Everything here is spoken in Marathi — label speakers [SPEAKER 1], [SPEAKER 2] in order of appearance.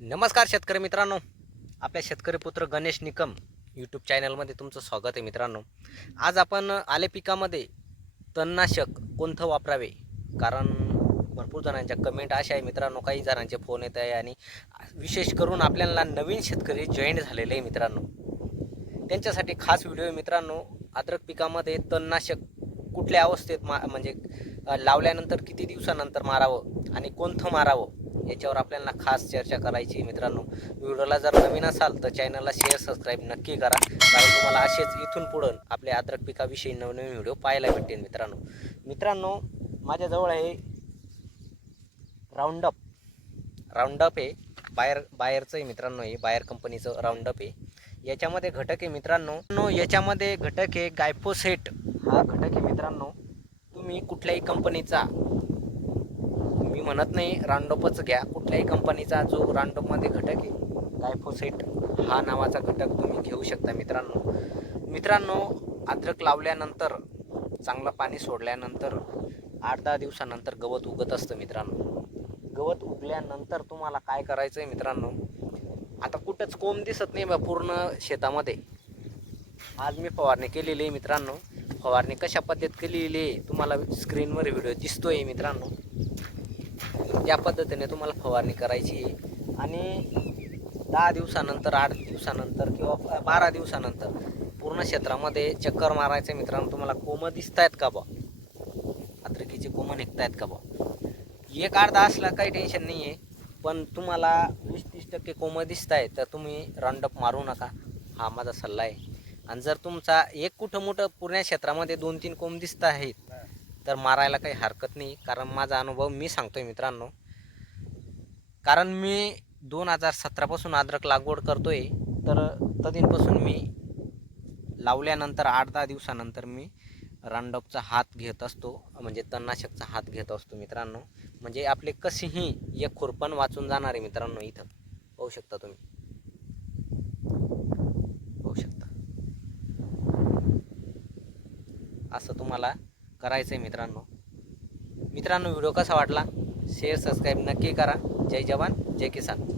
[SPEAKER 1] नमस्कार शेतकरी मित्रांनो. आपल्या शेतकरी पुत्र गणेश निकम यूट्यूब चॅनलमध्ये तुमचं स्वागत आहे मित्रांनो. आज आपण आले पिकामध्ये तणनाशक कोणतं वापरावे? कारण भरपूर जणांच्या कमेंट अशा आहे मित्रांनो काही जणांचे फोन येत आहे आणि विशेष करून आपल्याला नवीन शेतकरी जॉईन झालेले आहे मित्रांनो. त्यांच्यासाठी खास व्हिडिओ आहे मित्रांनो अद्रक पिकामध्ये तणनाशक कुठल्या अवस्थेत मा म्हणजे लावल्यानंतर किती दिवसानंतर मारावं आणि कोणतं मारावं याच्यावर आपल्याला खास चर्चा करायची मित्रांनो. व्हिडिओला जर नवीन असाल तर चॅनलला शेअर सबस्क्राईब नक्की करा. कारण तुम्हाला असेच इथून पुढं आपल्या अद्रक पिकाविषयी नवनवीन व्हिडिओ पाहायला भेटतील मित्रांनो. मित्रांनो माझ्याजवळ आहे राऊंडअप राऊंडअप आहे बाहेर बाहेरचं आहे मित्रांनो हे बाहेर कंपनीचं राऊंडअप आहे याच्यामध्ये घटक आहे मित्रांनो. नो याच्यामध्ये घटक आहे गायफोसेट हा घटक आहे मित्रांनो तुम्ही कुठल्याही कंपनीचा मी म्हणत नाही रांडोपच घ्या कुठल्याही कंपनीचा जो रांडोपमध्ये घटक आहे गायफोसेट हा नावाचा घटक तुम्ही घेऊ शकता मित्रांनो. मित्रांनो अद्रक लावल्यानंतर चांगलं पाणी सोडल्यानंतर आठ दहा दिवसानंतर गवत उगत असतं मित्रांनो. गवत उगल्यानंतर तुम्हाला काय करायचं आहे मित्रांनो? आता कुठंच कोंब दिसत नाही बा पूर्ण शेतामध्ये. आज मी फवारणी केलेली आहे मित्रांनो. फवारणी कशा पद्धत केलेली आहे तुम्हाला स्क्रीनवर व्हिडिओ दिसतोय मित्रांनो. त्या पद्धतीने तुम्हाला फवारणी करायची आहे. आणि दहा दिवसानंतर आठ दिवसानंतर किंवा बारा दिवसानंतर पूर्ण क्षेत्रामध्ये चक्कर मारायचं मित्रांनो तुम्हाला कोमं दिसत आहेत का बा अद्रकीचे कोमं निघत आहेत का बा एक अर्धा असला काही टेन्शन नाही आहे पण तुम्हाला वीस तीस टक्के कोमं दिसत आहे तर तुम्ही राऊंडअप मारू नका. हा माझा सल्ला आहे. आणि जर तुमचा एक कुठं मोठं पूर्ण क्षेत्रामध्ये दोन तीन कोंब दिसत आहेत तर मारायला काही हरकत नाही. कारण माझा अनुभव मी सांगतोय मित्रांनो. कारण मी दोन हजार सतरापासून अद्रक लागवड करतोय तर तदिनपासून मी लावल्यानंतर आठ दहा दिवसानंतर मी रांडपचा हात घेत असतो म्हणजे तणनाशकचा हात घेत असतो मित्रांनो. म्हणजे आपले कसेही एक खुरपण वाचून जाणार आहे मित्रांनो इथं. पाहू शकता तुम्ही पाहू शकता असं तुम्हाला करायचं आहे मित्रांनो. मित्रांनो व्हिडिओ कसा वाटला? शेअर सबस्क्राईब नक्की करा. जय जवान जय किसान.